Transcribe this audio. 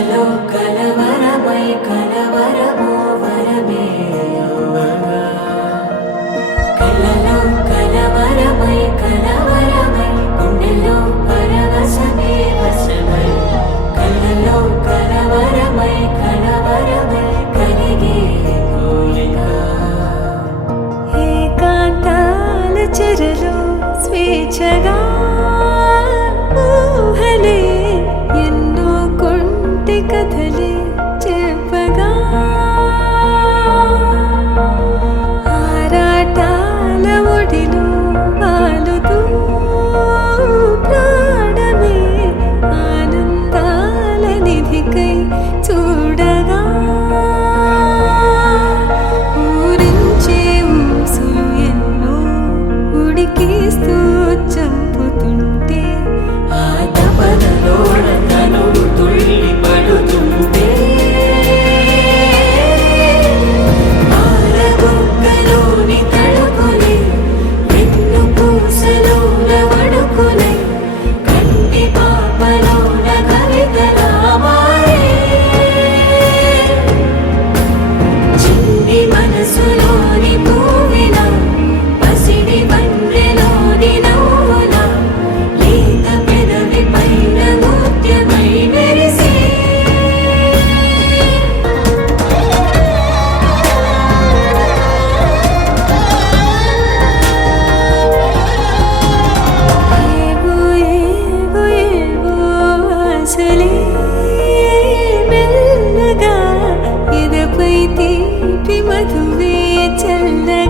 కలలో కలవరమై కలవరమో వరమే అవ్వగా కలలో కలవరమై కలవరమై గుండెలో పరవశమే వశమై కలలో కలవరమై కలవరమై కరిగే కోరిక ఏకాంతాల చెరలో స్వేచ్ఛగా ఊహలే ఎన్నో కొంటె కథలే చెప్పగా ఆరాటాల ఒడిలో వాలుతూ ప్రాణమే ఆనందాల నిధికై చూడగా ఊరించే ఊసులు ఎన్నో ఉడికిస్తూ చంపుతుంటే ఆ తపనలోన తనువు తుళ్ళి పడుతుంటే ఆరబొక్కలోని తడుకులే వెన్ను పూసలోన వడుకులే కంటి పాపలోన కవితలా మారే చిన్ని మనసులోని పూవిలా పసిడి బండ్రెలోని నవ్వులా లేత పెదవి పైన ముత్యమై మెరిసే ఏవో ఏవో ఏవో ఆశలే మెల్లగా ఎదపై తీపి మధువే చల్లగా